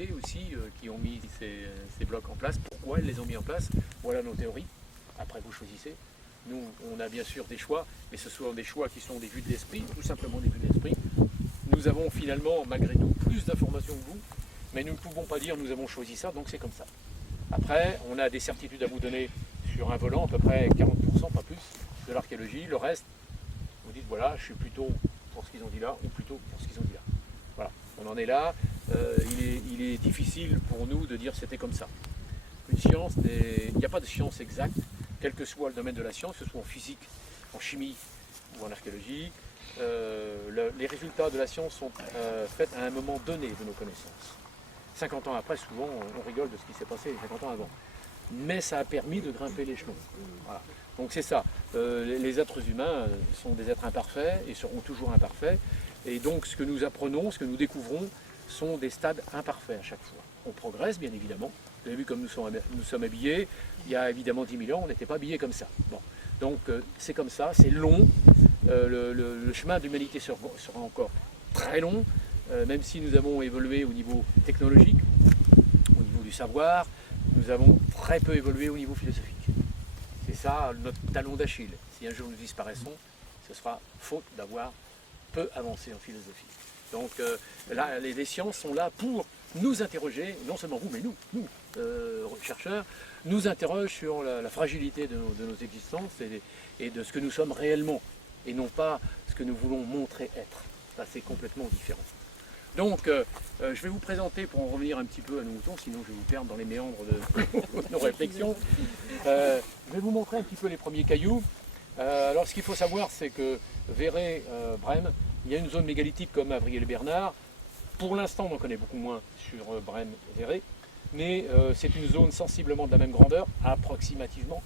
municipalités aussi qui ont mis ces blocs en place. Pourquoi elles les ont mis en place? Voilà nos théories. Après, vous choisissez. Nous, on a bien sûr des choix, mais ce sont des choix qui sont des vues de l'esprit, tout simplement des vues de l'esprit. Nous avons finalement, malgré tout, plus d'informations que vous, mais nous ne pouvons pas dire nous avons choisi ça, donc c'est comme ça. Après, on a des certitudes à vous donner sur un volant, à peu près 40%, pas plus, de l'archéologie. Le reste, vous dites voilà, je suis plutôt pour ce qu'ils ont dit là, ou plutôt pour ce qu'ils ont dit là. Voilà, on en est là. Il est difficile pour nous de dire c'était comme ça. Une science, il n'y a pas de science exacte, quel que soit le domaine de la science, que ce soit en physique, en chimie ou en archéologie. Les résultats de la science sont faits à un moment donné de nos connaissances. 50 ans après, souvent, on rigole de ce qui s'est passé 50 ans avant. Mais ça a permis de grimper l'échelon. Voilà. Donc c'est ça. Les êtres humains sont des êtres imparfaits et seront toujours imparfaits. Et donc ce que nous apprenons, ce que nous découvrons, sont des stades imparfaits à chaque fois. On progresse, bien évidemment. Vous avez vu comme nous sommes habillés. Il y a évidemment 10 000 ans, on n'était pas habillés comme ça. Bon. Donc c'est comme ça, c'est long. Le chemin de l'humanité sera encore très long, même si nous avons évolué au niveau technologique, au niveau du savoir, nous avons très peu évolué au niveau philosophique. C'est ça notre talon d'Achille. Si un jour nous disparaissons, ce sera faute d'avoir peu avancé en philosophie. Donc là, les sciences sont là pour nous interroger, non seulement vous, mais nous chercheurs, nous interrogent sur la fragilité de nos existences et de ce que nous sommes réellement, et non pas ce que nous voulons montrer être. Ça, c'est complètement différent. Donc, je vais vous présenter, pour en revenir un petit peu à nos moutons, sinon je vais vous perdre dans les méandres de nos réflexions. Je vais vous montrer un petit peu les premiers cailloux. Alors, ce qu'il faut savoir, c'est que Verret, Brême, il y a une zone mégalithique comme Avriel-Bernard. Pour l'instant, on en connaît beaucoup moins sur Brême et Verret, mais c'est une zone sensiblement de la même grandeur, approximativement.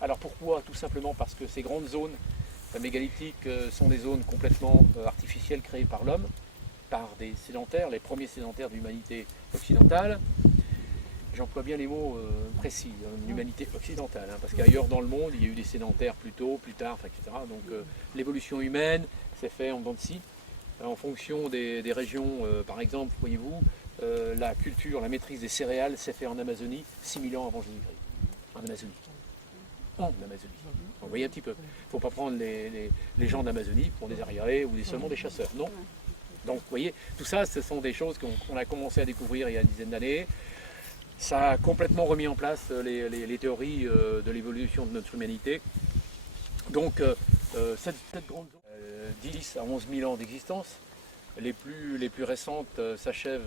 Alors pourquoi? Tout simplement parce que ces grandes zones mégalithiques sont des zones complètement artificielles créées par l'homme, par des sédentaires, les premiers sédentaires de l'humanité occidentale. J'emploie bien les mots précis, l'humanité occidentale, parce qu'ailleurs dans le monde, il y a eu des sédentaires plus tôt, plus tard, etc. Donc l'évolution humaine s'est faite en dents de scie, en fonction des régions. Par exemple, voyez-vous, la culture, la maîtrise des céréales s'est faite en Amazonie 6000 ans avant Jésus-Christ. En Amazonie. En Amazonie. Donc, vous voyez un petit peu. Il ne faut pas prendre les gens d'Amazonie pour des arriérés ou seulement des chasseurs. Non. Donc, vous voyez, tout ça, ce sont des choses qu'on a commencé à découvrir il y a une dizaine d'années. Ça a complètement remis en place les théories de l'évolution de notre humanité. Donc, cette grande zone, 10 à 11 000 ans d'existence, les plus récentes s'achèvent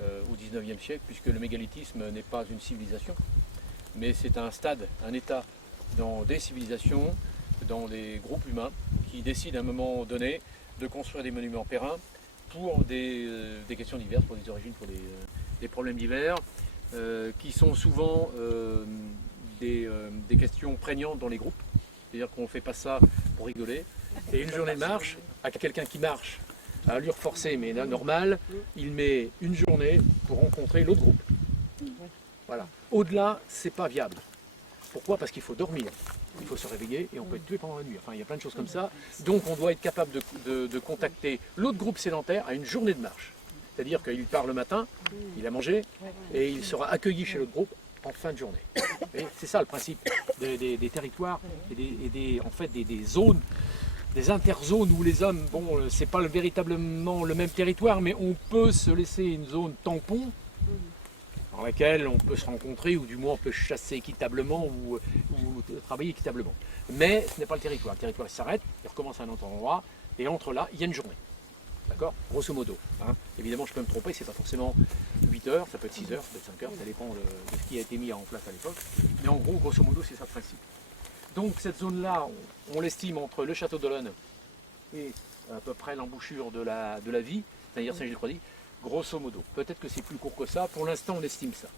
au 19e siècle, puisque le mégalithisme n'est pas une civilisation, mais c'est un stade, un état dans des civilisations, dans des groupes humains qui décident à un moment donné de construire des monuments pérennes pour des questions diverses, pour des origines, pour des problèmes divers, qui sont souvent des questions prégnantes dans les groupes. C'est-à-dire qu'on ne fait pas ça pour rigoler. Et une journée de marche, à quelqu'un qui marche à allure forcée, mais là, normale, il met une journée pour rencontrer l'autre groupe. Voilà. Au-delà, c'est pas viable. Pourquoi? Parce qu'il faut dormir. Il faut se réveiller et on peut être tué pendant la nuit. Enfin, il y a plein de choses comme ça. Donc, on doit être capable de contacter l'autre groupe sédentaire à une journée de marche. C'est-à-dire qu'il part le matin, il a mangé, et il sera accueilli chez l'autre groupe en fin de journée. C'est ça le principe des territoires et en fait des zones, des interzones où les hommes, bon, c'est pas véritablement le même territoire, mais on peut se laisser une zone tampon dans laquelle on peut se rencontrer, ou du moins on peut chasser équitablement ou travailler équitablement. Mais ce n'est pas le territoire. Le territoire s'arrête, il recommence à un autre endroit, et entre là, il y a une journée. D'accord? Grosso modo. Hein. Évidemment, je peux me tromper, c'est pas forcément 8 heures, ça peut être 6 heures, ça peut être 5 heures, ça dépend de ce qui a été mis en place à l'époque. Mais en gros, grosso modo, c'est ça le principe. Donc cette zone-là, on l'estime entre le château d'Olonne et à peu près l'embouchure de la vie, c'est-à-dire Saint-Gilles-de-Croisy, grosso modo. Peut-être que c'est plus court que ça, pour l'instant on estime ça.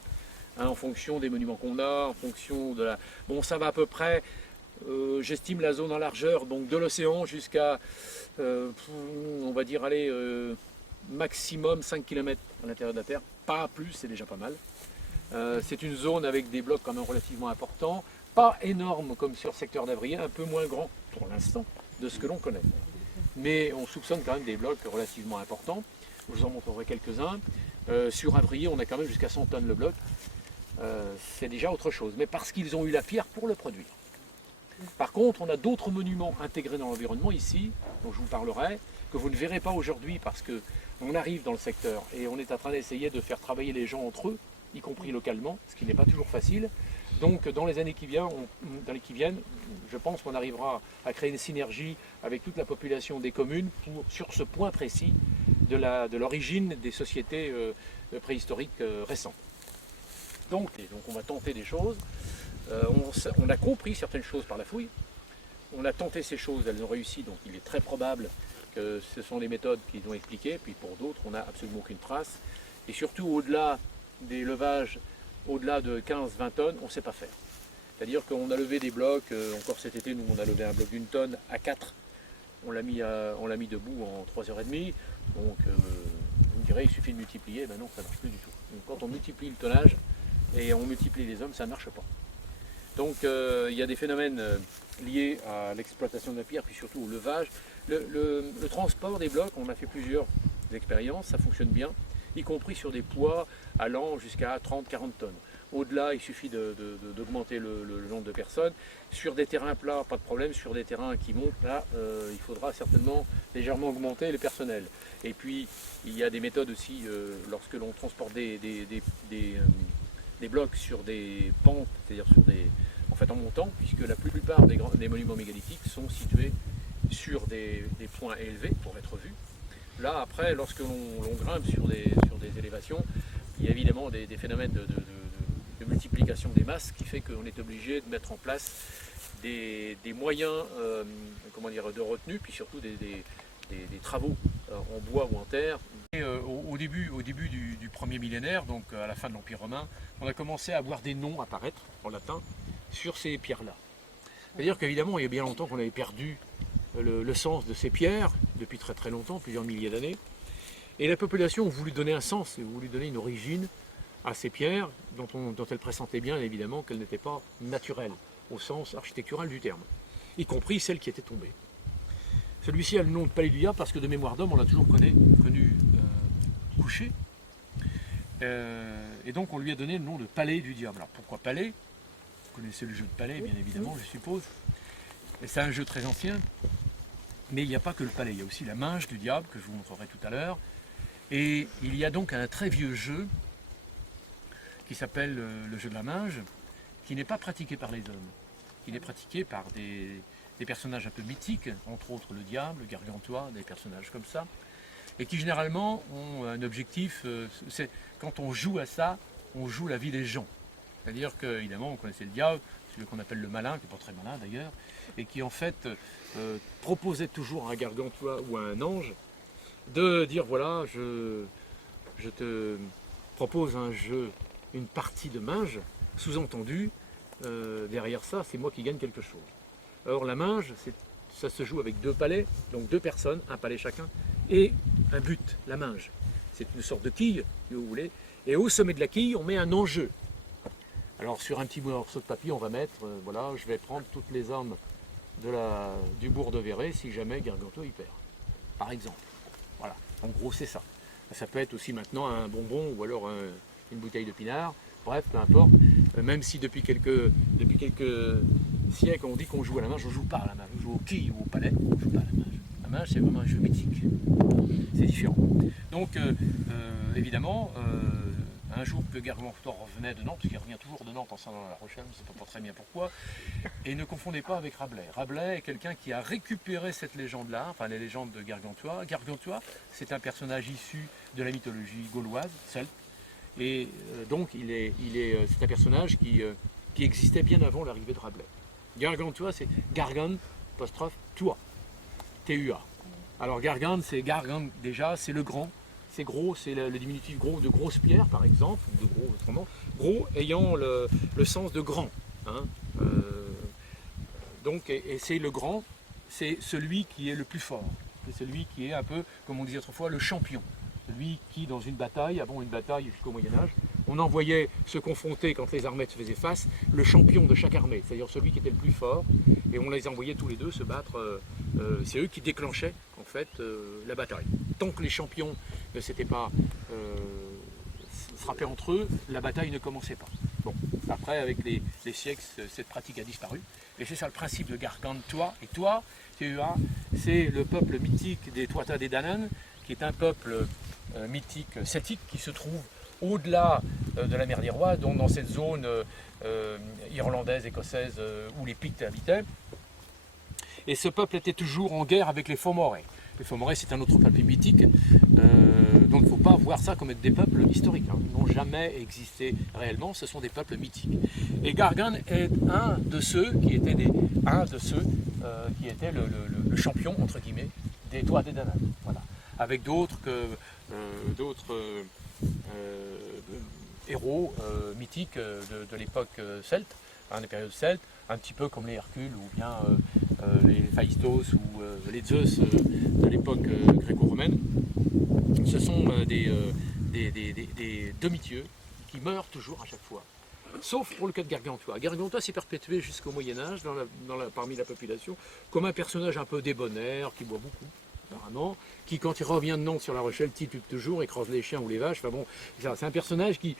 Hein, en fonction des monuments qu'on a, en fonction de la... Bon, ça va à peu près... j'estime la zone en largeur, donc de l'océan jusqu'à, on va dire, allez, maximum 5 km à l'intérieur de la Terre, pas plus, c'est déjà pas mal. C'est une zone avec des blocs quand même relativement importants, pas énormes comme sur le secteur d'Avrier, un peu moins grand pour l'instant de ce que l'on connaît. Mais on soupçonne quand même des blocs relativement importants, je vous en montrerai quelques-uns. Sur Avrier, on a quand même jusqu'à 100 tonnes le bloc. C'est déjà autre chose, mais parce qu'ils ont eu la pierre pour le produire. Par contre, on a d'autres monuments intégrés dans l'environnement ici, dont je vous parlerai, que vous ne verrez pas aujourd'hui parce qu'on arrive dans le secteur et on est en train d'essayer de faire travailler les gens entre eux, y compris localement, ce qui n'est pas toujours facile. Donc dans les années qui viennent, je pense qu'on arrivera à créer une synergie avec toute la population des communes sur ce point précis de l'origine des sociétés préhistoriques récentes. Donc on va tenter des choses. On a compris certaines choses par la fouille. On a tenté ces choses, elles ont réussi, donc il est très probable que ce sont les méthodes qu'ils ont expliquées. Puis pour d'autres, on n'a absolument aucune trace. Et surtout, au-delà des levages, au-delà de 15-20 tonnes, on ne sait pas faire. C'est-à-dire qu'on a levé des blocs, encore cet été, nous on a levé un bloc d'une tonne à 4. On l'a mis debout en 3h30. Donc vous me direz, il suffit de multiplier. Ben non, ça ne marche plus du tout. Donc quand on multiplie le tonnage et on multiplie les hommes, ça ne marche pas. Donc il y a des phénomènes liés à l'exploitation de la pierre, puis surtout au levage. Le transport des blocs, on a fait plusieurs expériences, ça fonctionne bien, y compris sur des poids allant jusqu'à 30-40 tonnes. Au-delà, il suffit d'augmenter le nombre de personnes. Sur des terrains plats, pas de problème. Sur des terrains qui montent, là, il faudra certainement légèrement augmenter le personnel. Et puis, il y a des méthodes aussi, lorsque l'on transporte des blocs sur des pentes, c'est-à-dire en montant, puisque la plupart des monuments mégalithiques sont situés sur des points élevés pour être vus. Là, après, lorsque l'on grimpe sur des élévations, il y a évidemment des phénomènes de multiplication des masses qui fait qu'on est obligé de mettre en place des moyens de retenue, puis surtout des travaux en bois ou en terre. Et, au début du premier millénaire, donc à la fin de l'Empire romain, on a commencé à voir des noms apparaître en latin sur ces pierres-là. C'est-à-dire qu'évidemment, il y a bien longtemps qu'on avait perdu le sens de ces pierres, depuis très très longtemps, plusieurs milliers d'années. Et la population a voulu donner un sens, et voulu donner une origine à ces pierres dont elle pressentait bien évidemment qu'elles n'étaient pas naturelles au sens architectural du terme, y compris celles qui étaient tombées. Celui-ci a le nom de palais du diable parce que de mémoire d'homme on l'a toujours connu couché, et donc on lui a donné le nom de palais du diable. Alors pourquoi palais? Vous connaissez le jeu de palais bien évidemment, je suppose, et c'est un jeu très ancien, mais il n'y a pas que le palais, il y a aussi la minge du diable que je vous montrerai tout à l'heure, et il y a donc un très vieux jeu qui s'appelle le jeu de la minge, qui n'est pas pratiqué par les hommes, qui est pratiqué par des personnages un peu mythiques, entre autres le diable, le Gargantua, des personnages comme ça, et qui généralement ont un objectif, c'est quand on joue à ça, on joue la vie des gens. C'est-à-dire qu'évidemment, on connaissait le diable, celui qu'on appelle le malin, qui n'est pas très malin d'ailleurs, et qui en fait proposait toujours à un Gargantua ou à un ange de dire voilà, je te propose un jeu, une partie de minge, sous-entendu, derrière ça, c'est moi qui gagne quelque chose. Or la minge, ça se joue avec 2 palets, donc 2 personnes, un palet chacun, et un but, la minge. C'est une sorte de quille, si vous voulez, et au sommet de la quille, on met un enjeu. Alors sur un petit morceau de papier, on va mettre, voilà, je vais prendre toutes les âmes du bourg de Véret si jamais Gargantua y perd, par exemple. Voilà, en gros c'est ça. Ça peut être aussi maintenant un bonbon ou alors une bouteille de pinard, bref, peu importe, même si depuis quelques siècles on dit qu'on joue à la minge, on ne joue pas à la minge, on joue au quille ou au palais, on ne joue pas à la minge. La minge c'est vraiment un jeu mythique, c'est différent. Donc évidemment, un jour que Gargantua revenait de Nantes, parce qu'il revient toujours de Nantes en s'en allant à La Rochelle, je ne sais pas très bien pourquoi, et ne confondez pas avec Rabelais. Rabelais est quelqu'un qui a récupéré cette légende-là, enfin les légendes de Gargantua. Gargantua, c'est un personnage issu de la mythologie gauloise, celte, et donc c'est un personnage qui existait bien avant l'arrivée de Rabelais. Gargantua, c'est Gargan, apostrophe, toi, T-U-A. Alors Gargan, c'est Gargan déjà, c'est le grand. C'est gros, c'est le diminutif gros de grosse pierre par exemple, de gros autrement, gros ayant le sens de grand. Hein, donc, et c'est le grand, c'est celui qui est le plus fort. C'est celui qui est un peu, comme on disait autrefois, le champion. Celui qui, dans une bataille, avant une bataille jusqu'au Moyen-Âge, on envoyait se confronter quand les armées se faisaient face, le champion de chaque armée, c'est-à-dire celui qui était le plus fort, et on les envoyait tous les deux se battre. C'est eux qui déclenchaient en fait la bataille. Tant que les champions ne s'étaient pas frappaient entre eux, la bataille ne commençait pas. Bon, après, avec les siècles, cette pratique a disparu. Et c'est ça le principe de Gargantua. Et Toi, c'est le peuple mythique des Tuatha Dé Danann, qui est un peuple mythique celtique qui se trouve au-delà de la mer des Rois, donc dans cette zone irlandaise, écossaise, où les Pictes habitaient. Et ce peuple était toujours en guerre avec les Fomorrais. Les Fomorrais, c'est un autre peuple mythique, donc il ne faut pas voir ça comme être des peuples historiques. Hein. Ils n'ont jamais existé réellement, ce sont des peuples mythiques. Et Gargan est un de ceux qui étaient le champion, entre guillemets, des Tuatha Dé Danann. Voilà. Avec d'autres héros mythiques de l'époque celte, des périodes celtes, un petit peu comme les Hercules ou bien les Phaistos ou les Zeus de l'époque gréco-romaine. Ce sont des demi-dieux qui meurent toujours à chaque fois. Sauf pour le cas de Gargantua. Gargantua s'est perpétué jusqu'au Moyen-Âge parmi la population comme un personnage un peu débonnaire, qui boit beaucoup, apparemment, qui quand il revient de Nantes sur La Rochelle titube toujours, écrase les chiens ou les vaches. Enfin bon, c'est un personnage qui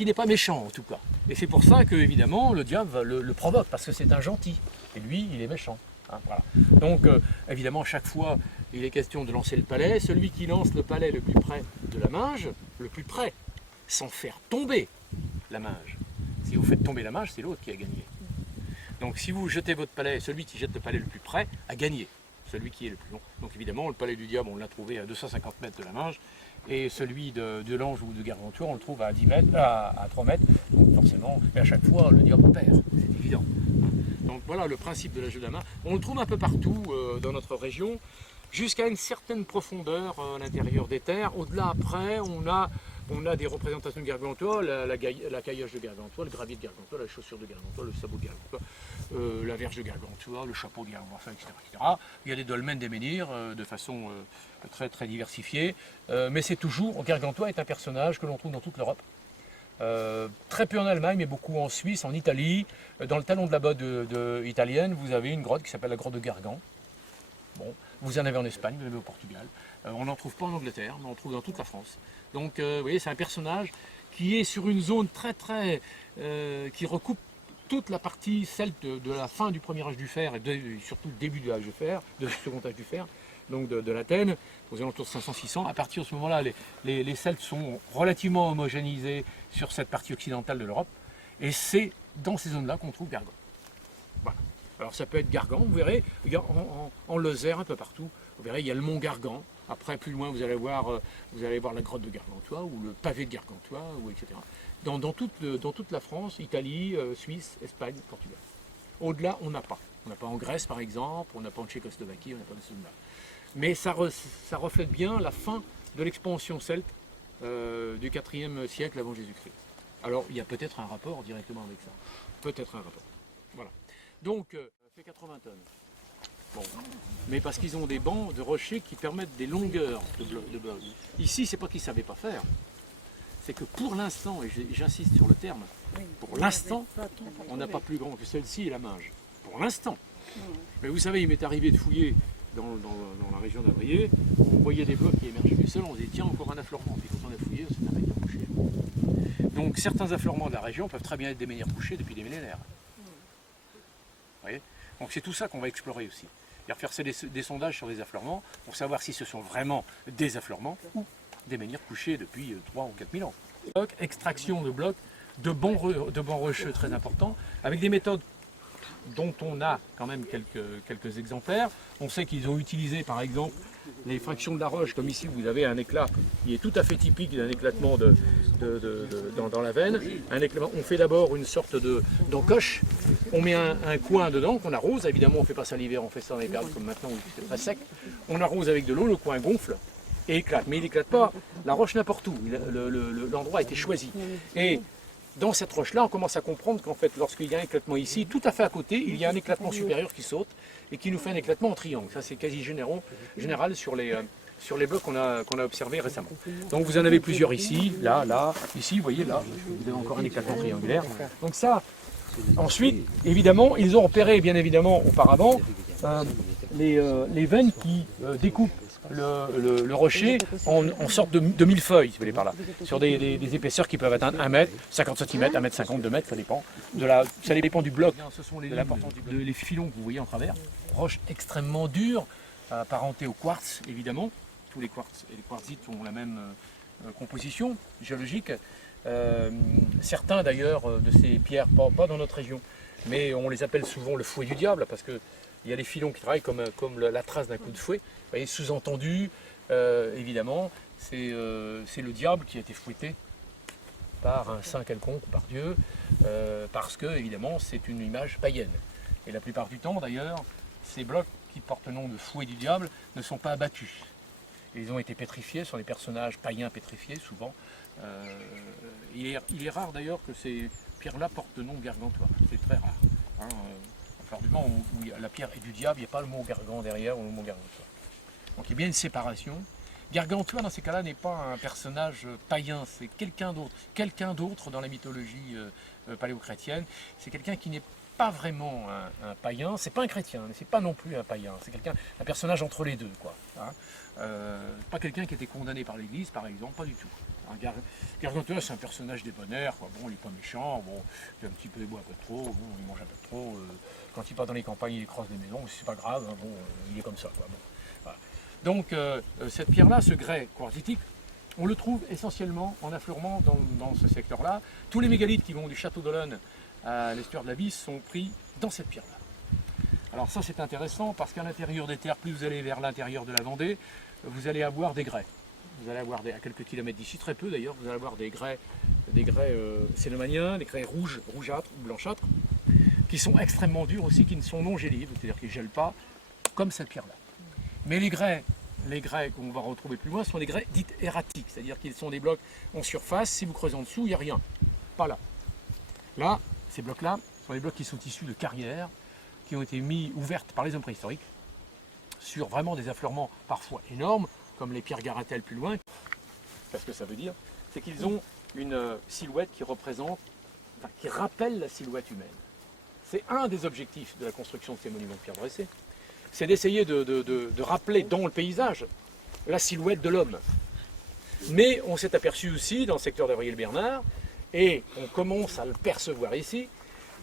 n'est pas méchant en tout cas. Et c'est pour ça que évidemment le diable le provoque, parce que c'est un gentil. Et lui, il est méchant. Hein, voilà. Donc évidemment, chaque fois, il est question de lancer le palais. Celui qui lance le palais le plus près de la mage, le plus près, sans faire tomber la mage. Si vous faites tomber la mage, c'est l'autre qui a gagné. Donc si vous jetez votre palais, celui qui jette le palais le plus près a gagné. Celui qui est le plus long. Donc évidemment, le palais du diable, on l'a trouvé à 250 mètres de la Minge, et celui de l'ange ou de Gargantua, on le trouve à 10 mètres, à 3 mètres. Donc forcément, et à chaque fois, le diable perd, c'est évident. Donc voilà le principe de la jeu de la main. On le trouve un peu partout dans notre région, jusqu'à une certaine profondeur à l'intérieur des terres. Au-delà, après, on a des représentations de Gargantua, la caillage de Gargantua, le gravier de Gargantua, la chaussure de Gargantua, le sabot de Gargantua, la verge de Gargantua, le chapeau de Gargantua, etc., etc. Il y a des dolmens, des menhirs de façon très, très diversifiée. Mais c'est toujours, Gargantua est un personnage que l'on trouve dans toute l'Europe. Très peu en Allemagne, mais beaucoup en Suisse, en Italie. Dans le talon de la botte italienne, vous avez une grotte qui s'appelle la grotte de Gargan. Bon, vous en avez en Espagne, vous en avez au Portugal. On n'en trouve pas en Angleterre, mais on en trouve dans toute la France. Donc, vous voyez, c'est un personnage qui est sur une zone très, très... qui recoupe toute la partie celte de la fin du premier âge du fer et surtout le début du âge du fer, du second âge du fer, donc de l'Athènes, aux alentours de 500-600. À partir de ce moment-là, les Celtes sont relativement homogénéisés sur cette partie occidentale de l'Europe. Et c'est dans ces zones-là qu'on trouve Gargan. Voilà. Alors ça peut être Gargan, vous verrez, en Lozère, un peu partout, vous verrez, il y a le mont Gargan. Après, plus loin, vous allez voir la grotte de Gargantua, ou le pavé de Gargantua, ou etc. Dans toute la France, Italie, Suisse, Espagne, Portugal. Au-delà, on n'a pas. On n'a pas en Grèce, par exemple, on n'a pas en Tchécoslovaquie, on n'a pas de ce là. Mais ça reflète bien la fin de l'expansion celte du IVe siècle avant Jésus-Christ. Alors, il y a peut-être un rapport directement avec ça. Peut-être un rapport. Voilà. Donc, ça fait 80 tonnes. Bon. Mais parce qu'ils ont des bancs de rochers qui permettent des longueurs de blocs. Ici, c'est pas qu'ils ne savaient pas faire. C'est que pour l'instant, et j'insiste sur le terme, pour l'instant, on n'a pas plus grand que celle-ci et la Minge. Pour l'instant. Mais vous savez, il m'est arrivé de fouiller dans la région d'Avrier, on voyait des blocs qui émergeaient du sol, on se dit tiens, encore un affleurement. Puis quand on a fouillé, c'est un menhir couché. Donc certains affleurements de la région peuvent très bien être des menhirs couchés depuis des millénaires. Vous voyez ? Donc c'est tout ça qu'on va explorer aussi. Et faire des sondages sur les affleurements pour savoir si ce sont vraiment des affleurements ou des menhirs couchés depuis 3 ou 4 000 ans. Extraction de blocs de bancs rocheux très importants, avec des méthodes dont on a quand même quelques exemplaires. On sait qu'ils ont utilisé par exemple les fractions de la roche, comme ici vous avez un éclat qui est tout à fait typique d'un éclatement dans la veine. On fait d'abord une sorte d'encoche, on met un coin dedans qu'on arrose, évidemment on ne fait pas ça l'hiver, on fait ça dans les périodes comme maintenant où c'est très sec. On arrose avec de l'eau, le coin gonfle et éclate, mais il n'éclate pas la roche n'importe où, l'endroit a été choisi. Et dans cette roche-là, on commence à comprendre qu'en fait, lorsqu'il y a un éclatement ici, tout à fait à côté, il y a un éclatement supérieur qui saute et qui nous fait un éclatement en triangle. Ça, c'est quasi général sur les blocs qu'on a observés récemment. Donc vous en avez plusieurs ici, là, ici, vous voyez, là, vous avez encore un éclatement triangulaire. Donc ça, ensuite, évidemment, ils ont repéré, bien évidemment, auparavant, les veines qui découpent le rocher en sorte de millefeuille, si vous voulez par là, sur des épaisseurs qui peuvent atteindre 1 mètre, 50 cm, 1 mètre 50, 2 mètres, ça dépend, ça dépend du bloc. Ce sont les filons que vous voyez en travers, roches extrêmement dures, apparentées au quartz évidemment. Tous les quartz et les quartzites ont la même composition géologique. Certains d'ailleurs de ces pierres, pas dans notre région, mais on les appelle souvent le fouet du diable parce que il y a les filons qui travaillent comme la trace d'un coup de fouet. Vous voyez, sous-entendu, évidemment, c'est le diable qui a été fouetté par un saint quelconque ou par Dieu, parce que, évidemment, c'est une image païenne. Et la plupart du temps, d'ailleurs, ces blocs qui portent le nom de fouet du diable ne sont pas abattus. Ils ont été pétrifiés, ce sont des personnages païens pétrifiés, souvent. Il est rare, d'ailleurs, que ces pierres-là portent le nom gargantua. C'est très rare. Hein, du moment où la pierre est du diable, il n'y a pas le mot gargan derrière ou le mot gargantua. Donc il y a bien une séparation. Gargantua, dans ces cas-là, n'est pas un personnage païen, c'est quelqu'un d'autre. Quelqu'un d'autre dans la mythologie paléochrétienne. C'est quelqu'un qui n'est pas vraiment un païen, c'est pas un chrétien, mais c'est pas non plus un païen. C'est un personnage entre les deux, quoi. Hein. Pas quelqu'un qui était condamné par l'Église, par exemple, pas du tout. Gargantua, c'est un personnage débonnaire, quoi. Bon, il n'est pas méchant, bon, il boit un peu trop, bon, il mange un peu trop. Quand il part dans les campagnes, il croise des maisons, c'est pas grave, hein, bon, il est comme ça, quoi. Bon, voilà. Donc, cette pierre-là, ce grès quartzitique, on le trouve essentiellement en affleurement dans ce secteur-là. Tous les mégalithes qui vont du château d'Olonne à l'estuaire de la Bisse sont pris dans cette pierre-là. Alors ça, c'est intéressant parce qu'à l'intérieur des terres, plus vous allez vers l'intérieur de la Vendée, vous allez avoir des grès. Vous allez avoir à quelques kilomètres d'ici, très peu d'ailleurs, vous allez avoir des grès cénomaniens, des grès rougeâtres ou blanchâtres, qui sont extrêmement durs aussi, qui ne sont non gélibles, c'est-à-dire qu'ils ne gèlent pas, comme cette pierre-là. Mais les grès qu'on va retrouver plus loin sont des grès dits erratiques, c'est-à-dire qu'ils sont des blocs en surface, si vous creusez en dessous, il n'y a rien. Pas là. Là, ces blocs-là sont des blocs qui sont issus de carrières, qui ont été ouvertes par les hommes préhistoriques, sur vraiment des affleurements parfois énormes, comme les pierres Garatelles plus loin. Parce que ça veut dire, c'est qu'ils ont une silhouette qui rappelle la silhouette humaine. C'est un des objectifs de la construction de ces monuments de pierre dressée, c'est d'essayer de rappeler dans le paysage la silhouette de l'homme. Mais on s'est aperçu aussi dans le secteur d'Avril-Bernard, et on commence à le percevoir ici,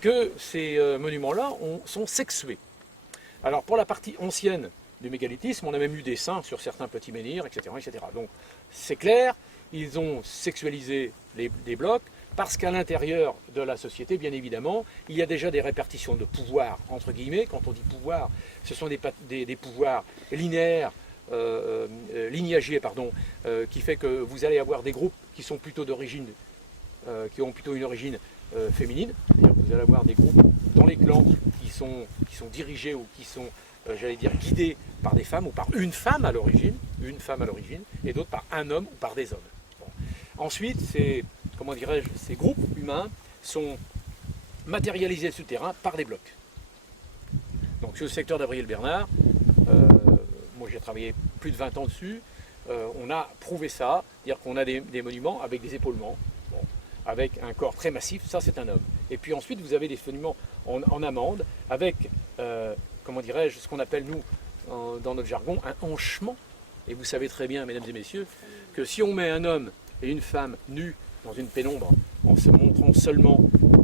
que ces monuments-là sont sexués. Alors pour la partie ancienne du mégalithisme, on a même eu des saints sur certains petits menhirs, etc. etc. Donc c'est clair, ils ont sexualisé les blocs, parce qu'à l'intérieur de la société, bien évidemment, il y a déjà des répartitions de pouvoir, entre guillemets. Quand on dit pouvoir, ce sont des pouvoirs linéaires, lignagés, qui fait que vous allez avoir des groupes qui sont plutôt d'origine, qui ont plutôt une origine féminine. C'est-à-dire que vous allez avoir des groupes dans les clans qui sont dirigés ou qui sont, j'allais dire, guidés par des femmes ou par une femme à l'origine, et d'autres par un homme ou par des hommes. Bon. Ensuite, ces groupes humains sont matérialisés sur le terrain par des blocs. Donc sur le secteur d'Avril-Bernard, moi j'ai travaillé plus de 20 ans dessus, on a prouvé ça, c'est-à-dire qu'on a des monuments avec des épaulements, bon, avec un corps très massif, ça c'est un homme. Et puis ensuite vous avez des monuments en amande avec, ce qu'on appelle nous, dans notre jargon, un hanchement. Et vous savez très bien, mesdames et messieurs, que si on met un homme et une femme nus dans une pénombre, en se montrant seulement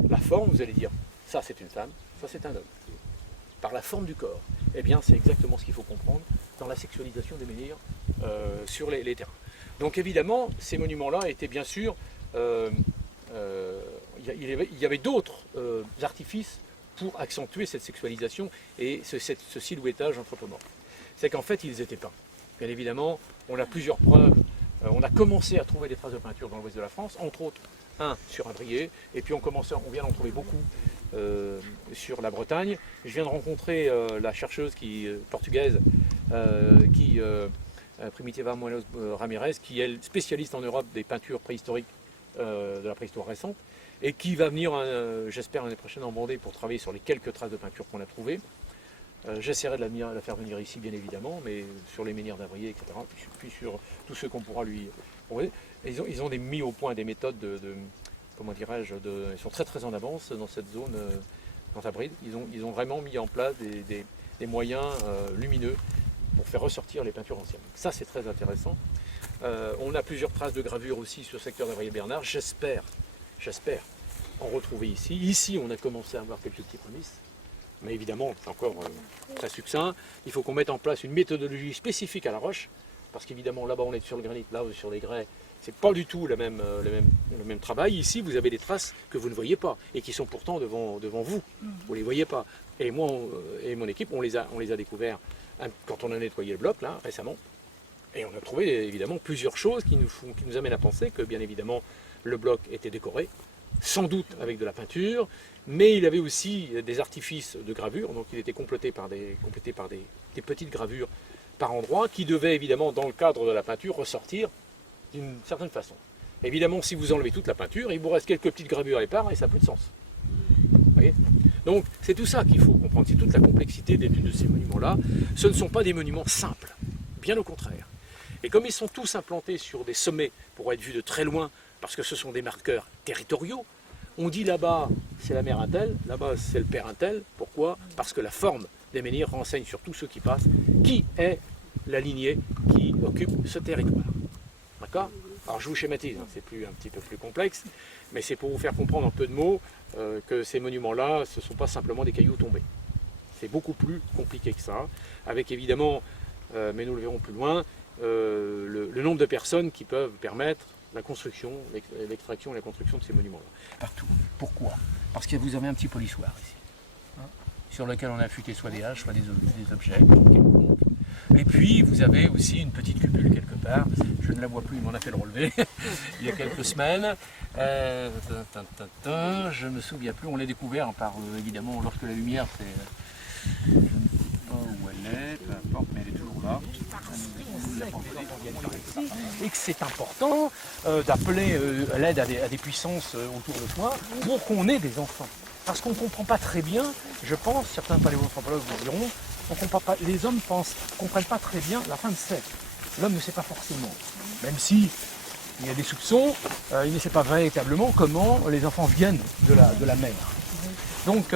la forme, vous allez dire, ça c'est une femme, ça c'est un homme. Par la forme du corps. Eh bien, c'est exactement ce qu'il faut comprendre dans la sexualisation des menhirs sur les terrains. Donc évidemment, ces monuments-là étaient bien sûr, il y avait d'autres artifices pour accentuer cette sexualisation et ce silhouettage anthropomorphe. C'est qu'en fait, ils étaient peints. Bien évidemment, on a plusieurs preuves. On a commencé à trouver des traces de peinture dans l'ouest de la France, entre autres sur Indrié, et puis on vient d'en trouver beaucoup sur la Bretagne. Je viens de rencontrer la chercheuse portugaise, Primitiva Muelos Ramirez, qui est spécialiste en Europe des peintures préhistoriques de la préhistoire récente, et qui va venir, j'espère, l'année prochaine en Vendée pour travailler sur les quelques traces de peinture qu'on a trouvées. J'essaierai de la faire venir ici, bien évidemment, mais sur les menhirs d'Avrier, etc., puis sur tout ce qu'on pourra lui... Ils ont mis au point des méthodes ils sont très très en avance dans cette zone, dans Avril. Ils ont vraiment mis en place des moyens lumineux pour faire ressortir les peintures anciennes. Ça, c'est très intéressant. On a plusieurs traces de gravure aussi sur le secteur d'Avril Bernard. J'espère en retrouver ici. Ici, on a commencé à avoir quelques petits prémices. Mais évidemment, c'est encore très succinct. Il faut qu'on mette en place une méthodologie spécifique à la roche. Parce qu'évidemment, là-bas, on est sur le granit, là, sur les grès. C'est pas du tout le même travail. Ici, vous avez des traces que vous ne voyez pas et qui sont pourtant devant vous. Vous ne les voyez pas. Et moi et mon équipe, on les a découverts quand on a nettoyé le bloc, là, récemment. Et on a trouvé évidemment plusieurs choses qui nous amènent à penser que, bien évidemment, le bloc était décoré, sans doute avec de la peinture, mais il avait aussi des artifices de gravure, donc il était complété par des petites gravures par endroits qui devaient évidemment, dans le cadre de la peinture, ressortir d'une certaine façon. Évidemment, si vous enlevez toute la peinture, il vous reste quelques petites gravures épars et ça n'a plus de sens. Vous voyez ? Donc c'est tout ça qu'il faut comprendre, c'est toute la complexité d'étude de ces monuments-là. Ce ne sont pas des monuments simples, bien au contraire. Et comme ils sont tous implantés sur des sommets pour être vus de très loin, parce que ce sont des marqueurs territoriaux, on dit là-bas c'est la mère un tel, là-bas c'est le père un tel. Pourquoi ? Parce que la forme des menhirs renseigne sur tous ceux qui passent, qui est la lignée qui occupe ce territoire. D'accord ? Alors je vous schématise, hein, c'est un petit peu plus complexe, mais c'est pour vous faire comprendre en peu de mots que ces monuments-là, ce ne sont pas simplement des cailloux tombés. C'est beaucoup plus compliqué que ça, avec évidemment, mais nous le verrons plus loin, le nombre de personnes qui peuvent permettre la construction, l'extraction et la construction de ces monuments-là. Partout. Pourquoi ? Parce que vous avez un petit polissoir ici, hein, sur lequel on a affûté soit des haches, soit des objets quelconques. Et puis vous avez aussi une petite cupule quelque part, je ne la vois plus, il m'en a fait le relevé il y a quelques semaines. Je ne me souviens plus, on l'a découvert par évidemment lorsque la lumière c'est. Je ne sais pas où elle est, peu importe, mais elle est toujours là. Et que c'est important d'appeler l'aide à des puissances autour de soi pour qu'on ait des enfants. Parce qu'on ne comprend pas très bien, je pense, certains paléoanthropologues vous diront, les hommes ne comprennent pas très bien la fin de siècle. L'homme ne sait pas forcément, même si il y a des soupçons, il ne sait pas véritablement comment les enfants viennent de la mer. Donc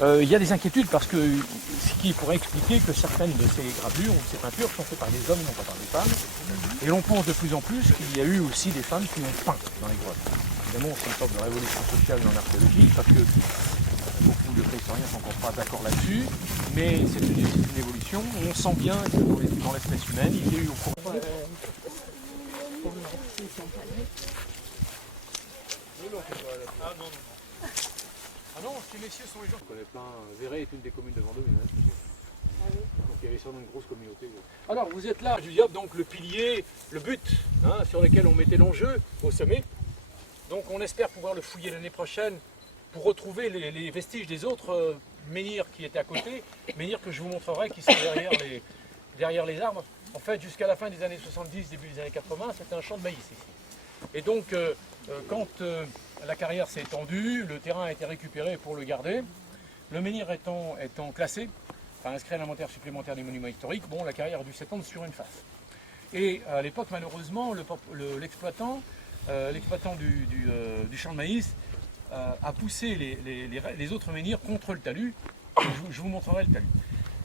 il y a des inquiétudes parce que ce qui pourrait expliquer que certaines de ces gravures ou de ces peintures sont faites par des hommes et non pas par des femmes. Et l'on pense de plus en plus qu'il y a eu aussi des femmes qui ont peint dans les grottes. Évidemment, c'est une sorte de révolution sociale dans l'archéologie parce que beaucoup de préhistoriens ne sont encore pas d'accord là-dessus, mais c'est une évolution. On sent bien que dans l'espèce humaine, il y a eu au cours Ah non, ces messieurs sont les gens. Je connais plein. Véret est une des communes de Vendôme. Donc il y avait sûrement une grosse communauté. Alors vous êtes là, je dis, donc le pilier, le but sur lequel on mettait l'enjeu au sommet. Donc on espère pouvoir le fouiller l'année prochaine pour retrouver les vestiges des autres menhirs qui étaient à côté, menhirs que je vous montrerai qui sont derrière les arbres. En fait, jusqu'à la fin des années 70, début des années 80, c'était un champ de maïs ici. Et donc, quand la carrière s'est étendue, le terrain a été récupéré pour le garder. Le menhir étant classé, enfin inscrit à l'inventaire supplémentaire des monuments historiques, bon, la carrière a dû s'étendre sur une face. Et à l'époque, malheureusement, l'exploitant du champ de maïs a poussé les autres menhirs contre le talus. Je vous montrerai le talus.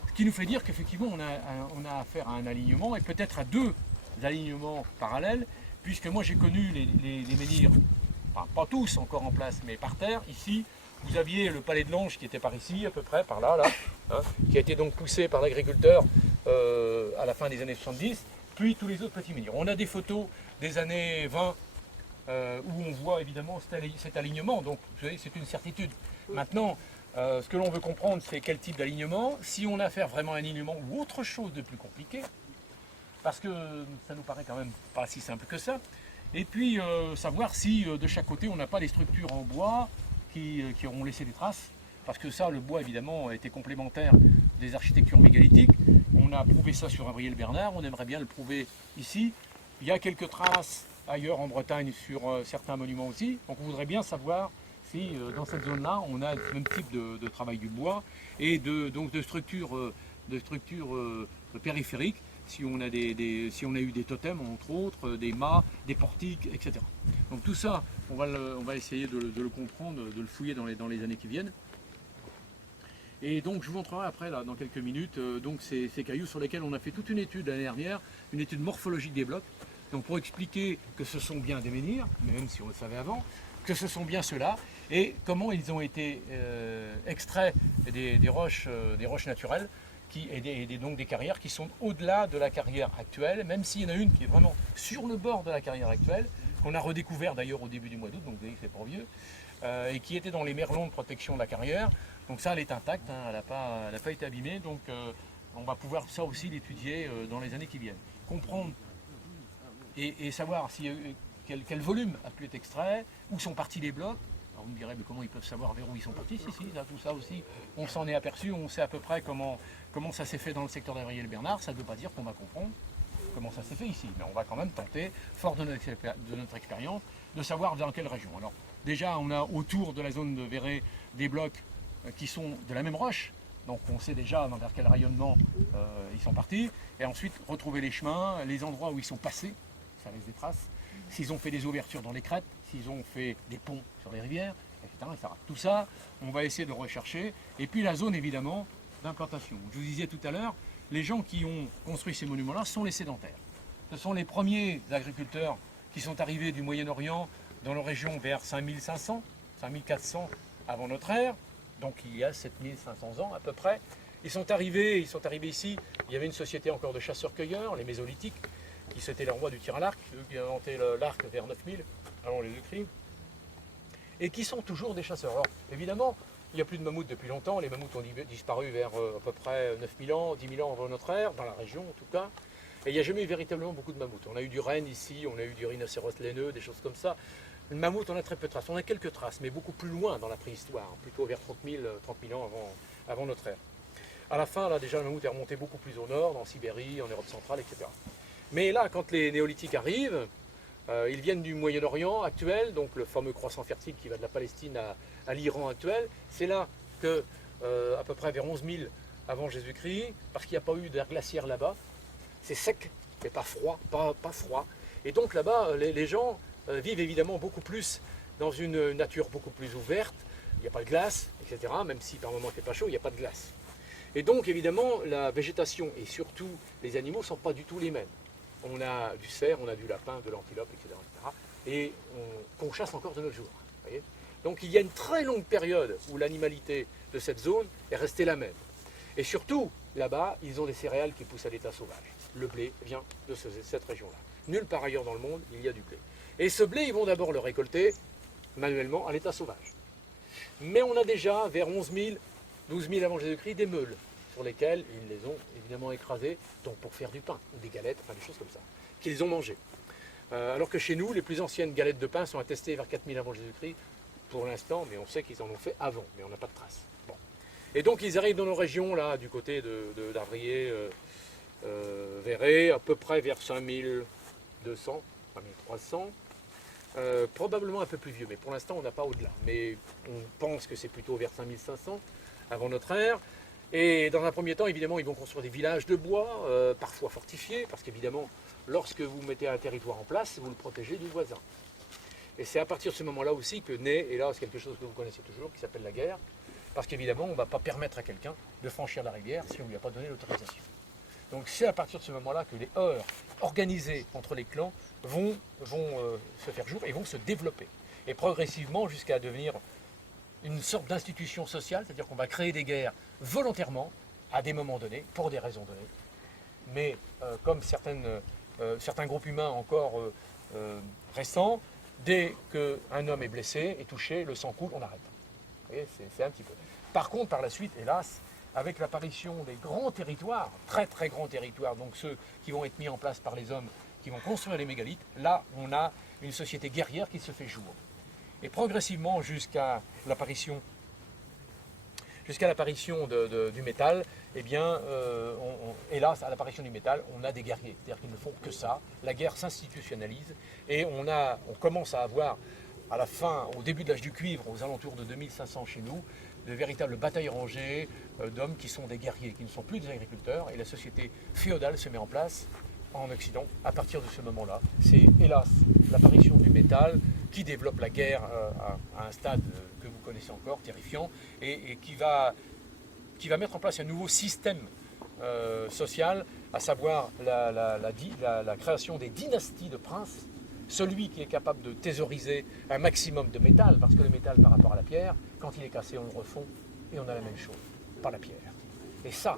Ce qui nous fait dire qu'effectivement, on a affaire à un alignement et peut-être à deux alignements parallèles, puisque moi j'ai connu les menhirs, enfin, pas tous encore en place, mais par terre. Ici, vous aviez le palais de l'Ange qui était par ici, à peu près, par là, qui a été donc poussé par l'agriculteur à la fin des années 70, puis tous les autres petits menhirs. On a des photos des années 20 où on voit évidemment cet alignement, donc vous savez, c'est une certitude. Maintenant, ce que l'on veut comprendre, c'est quel type d'alignement, si on a affaire vraiment à un alignement ou autre chose de plus compliqué, parce que ça nous paraît quand même pas si simple que ça. Et puis savoir si de chaque côté on n'a pas des structures en bois qui auront laissé des traces, parce que ça, le bois évidemment était complémentaire des architectures mégalithiques. On a prouvé ça sur Avril Bernard, on aimerait bien le prouver ici. Il y a quelques traces ailleurs en Bretagne sur certains monuments aussi, donc on voudrait bien savoir si dans cette zone-là on a le même type de travail du bois et donc de structures périphériques. Si on a eu des totems, entre autres, des mâts, des portiques, etc. Donc tout ça, on va essayer de le comprendre, de le fouiller dans les années qui viennent. Et donc je vous montrerai après, là, dans quelques minutes, donc ces cailloux sur lesquels on a fait toute une étude l'année dernière, une étude morphologique des blocs, donc pour expliquer que ce sont bien des menhirs, même si on le savait avant, que ce sont bien ceux-là, et comment ils ont été extraits des roches naturelles, donc des carrières qui sont au-delà de la carrière actuelle, même s'il y en a une qui est vraiment sur le bord de la carrière actuelle, qu'on a redécouvert d'ailleurs au début du mois d'août, donc vous voyez, c'est pour vieux, et qui était dans les merlons de protection de la carrière. Donc ça, elle est intacte, hein, elle n'a pas été abîmée, donc on va pouvoir ça aussi l'étudier dans les années qui viennent. Comprendre et savoir si, quel volume a pu être extrait, où sont partis les blocs. Alors vous me direz, mais comment ils peuvent savoir vers où ils sont partis? Si, tout ça aussi, on s'en est aperçu, on sait à peu près comment ça s'est fait dans le secteur d'Avrier-le-Bernard. Ça ne veut pas dire qu'on va comprendre comment ça s'est fait ici, mais on va quand même tenter, fort de notre expérience, de savoir dans quelle région. Alors déjà, on a autour de la zone de Verret des blocs qui sont de la même roche, donc on sait déjà vers quel rayonnement ils sont partis, et ensuite retrouver les chemins, les endroits où ils sont passés, ça laisse des traces, s'ils ont fait des ouvertures dans les crêtes, s'ils ont fait des ponts sur les rivières, etc., etc. Tout ça, on va essayer de rechercher, et puis la zone évidemment d'implantation. Je vous disais tout à l'heure, les gens qui ont construit ces monuments-là sont les sédentaires. Ce sont les premiers agriculteurs qui sont arrivés du Moyen-Orient dans nos régions vers 5500, 5400 avant notre ère, donc il y a 7500 ans à peu près. Ils sont arrivés ici, il y avait une société encore de chasseurs-cueilleurs, les Mésolithiques, qui c'était les rois du tir à l'arc, eux qui ont inventé l'arc vers 9000, avant les écrits, et qui sont toujours des chasseurs. Alors évidemment, il n'y a plus de mammouths depuis longtemps, les mammouths ont disparu vers à peu près 9000 ans, 10 000 ans avant notre ère, dans la région en tout cas, et il n'y a jamais eu véritablement beaucoup de mammouths. On a eu du renne ici, on a eu du rhinocéros laineux, des choses comme ça. Le mammouth, on a très peu de traces, on a quelques traces, mais beaucoup plus loin dans la préhistoire, plutôt vers 30 000 ans avant notre ère. À la fin, là déjà, le mammouth est remonté beaucoup plus au nord, en Sibérie, en Europe centrale, etc. Mais là, quand les néolithiques arrivent, ils viennent du Moyen-Orient actuel, donc le fameux croissant fertile qui va de la Palestine à l'Iran actuel. C'est là que, à peu près vers 11 000 avant Jésus-Christ, parce qu'il n'y a pas eu d'air glaciaire là-bas, c'est sec, mais pas froid, pas froid. Et donc là-bas, les gens vivent évidemment beaucoup plus dans une nature beaucoup plus ouverte. Il n'y a pas de glace, etc. Même si par moment il ne fait pas chaud, il n'y a pas de glace. Et donc évidemment, la végétation et surtout les animaux ne sont pas du tout les mêmes. On a du cerf, on a du lapin, de l'antilope, etc. Et qu'on chasse encore de nos jours. Voyez, donc il y a une très longue période où l'animalité de cette zone est restée la même. Et surtout, là-bas, ils ont des céréales qui poussent à l'état sauvage. Le blé vient de cette région-là. Nulle part ailleurs dans le monde, il y a du blé. Et ce blé, ils vont d'abord le récolter manuellement à l'état sauvage. Mais on a déjà, vers 11 000, 12 000 avant Jésus-Christ, des meules, sur lesquelles ils les ont évidemment écrasées, donc pour faire du pain, ou des galettes, enfin des choses comme ça, qu'ils ont mangées. Alors que chez nous, les plus anciennes galettes de pain sont attestées vers 4000 avant Jésus-Christ, pour l'instant, mais on sait qu'ils en ont fait avant, mais on n'a pas de traces. Bon. Et donc ils arrivent dans nos régions, là, du côté d'Avrier, Verret, à peu près vers 5200, 5300, probablement un peu plus vieux, mais pour l'instant on n'a pas au-delà. Mais on pense que c'est plutôt vers 5500 avant notre ère. Et dans un premier temps, évidemment, ils vont construire des villages de bois, parfois fortifiés, parce qu'évidemment, lorsque vous mettez un territoire en place, vous le protégez du voisin. Et c'est à partir de ce moment-là aussi que naît, hélas, quelque chose que vous connaissez toujours, qui s'appelle la guerre, parce qu'évidemment, on ne va pas permettre à quelqu'un de franchir la rivière si on ne lui a pas donné l'autorisation. Donc c'est à partir de ce moment-là que les heurts organisés entre les clans vont se faire jour et vont se développer. Et progressivement jusqu'à devenir une sorte d'institution sociale, c'est-à-dire qu'on va créer des guerres volontairement, à des moments donnés, pour des raisons données. Mais comme certains groupes humains encore récents, dès qu'un homme est blessé, est touché, le sang coule, on arrête. Vous voyez, c'est un petit peu. Par contre, par la suite, hélas, avec l'apparition des grands territoires, très très grands territoires, donc ceux qui vont être mis en place par les hommes qui vont construire les mégalithes, là on a une société guerrière qui se fait jour. Et progressivement jusqu'à l'apparition du métal, eh bien, hélas, à l'apparition du métal, on a des guerriers, c'est-à-dire qu'ils ne font que ça. La guerre s'institutionnalise et on commence à avoir, à la fin, au début de l'âge du cuivre, aux alentours de 2500 chez nous, de véritables batailles rangées d'hommes qui sont des guerriers, qui ne sont plus des agriculteurs, et la société féodale se met en place en Occident à partir de ce moment-là. C'est hélas l'apparition du métal qui développe la guerre à un stade que vous connaissez encore, terrifiant, et qui va qui va mettre en place un nouveau système social, à savoir la création des dynasties de princes, celui qui est capable de thésauriser un maximum de métal, parce que le métal par rapport à la pierre, quand il est cassé, on le refond et on a la même chose, par la pierre. Et ça,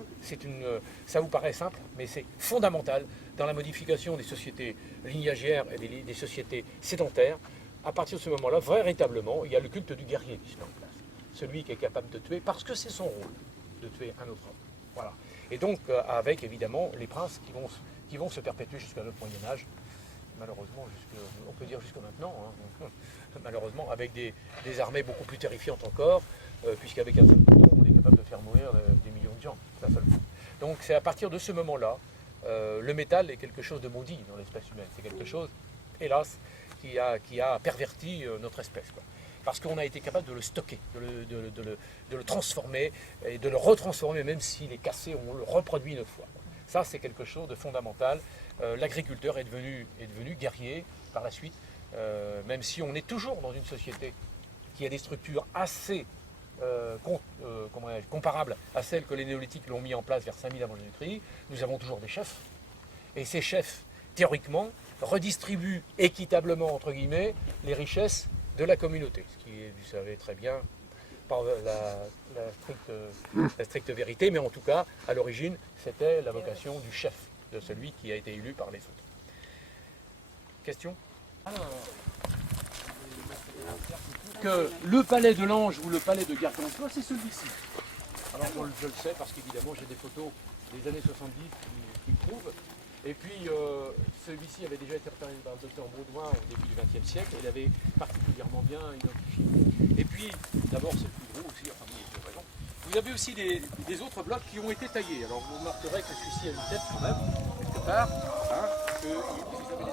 ça vous paraît simple, mais c'est fondamental dans la modification des sociétés lignagères et des sociétés sédentaires. À partir de ce moment-là, véritablement, il y a le culte du guerrier qui se met en place. Celui qui est capable de tuer, parce que c'est son rôle, de tuer un autre homme. Voilà. Et donc, avec évidemment les princes qui vont se perpétuer jusqu'à notre Moyen-Âge, malheureusement, on peut dire jusqu'à maintenant, hein, malheureusement, avec des armées beaucoup plus terrifiantes encore, puisqu'avec un seul bouton, on est capable de faire mourir des millions de gens, d'un seul coup. Donc, c'est à partir de ce moment-là, le métal est quelque chose de maudit dans l'espèce humaine. C'est quelque chose, hélas, qui a perverti notre espèce, quoi. Parce qu'on a été capable de le stocker, de le transformer et de le retransformer, même s'il est cassé, on le reproduit une fois. Ça, c'est quelque chose de fondamental. L'agriculteur est devenu guerrier par la suite, même si on est toujours dans une société qui a des structures assez comparables à celles que les néolithiques l'ont mis en place vers 5000 avant Jésus-Christ. Nous avons toujours des chefs. Et ces chefs, théoriquement, redistribuent équitablement, entre guillemets, les richesses de la communauté, ce qui est, vous savez très bien, par la stricte vérité, mais en tout cas, à l'origine, c'était la vocation du chef, de celui qui a été élu par les autres. Question? Que le palais de l'Ange ou le palais de Gargantua, c'est celui-ci. Alors je le sais parce qu'évidemment j'ai des photos des années 70 qui le prouvent. Et puis, celui-ci avait déjà été repéré par le docteur Baudouin au début du XXe siècle, et il avait particulièrement bien identifié. Et puis, d'abord, c'est le plus gros aussi, enfin, vous avez raison. Vous avez aussi des autres blocs qui ont été taillés. Alors, vous remarquerez que celui-ci a une tête quand même, quelque part, hein, que vous avez des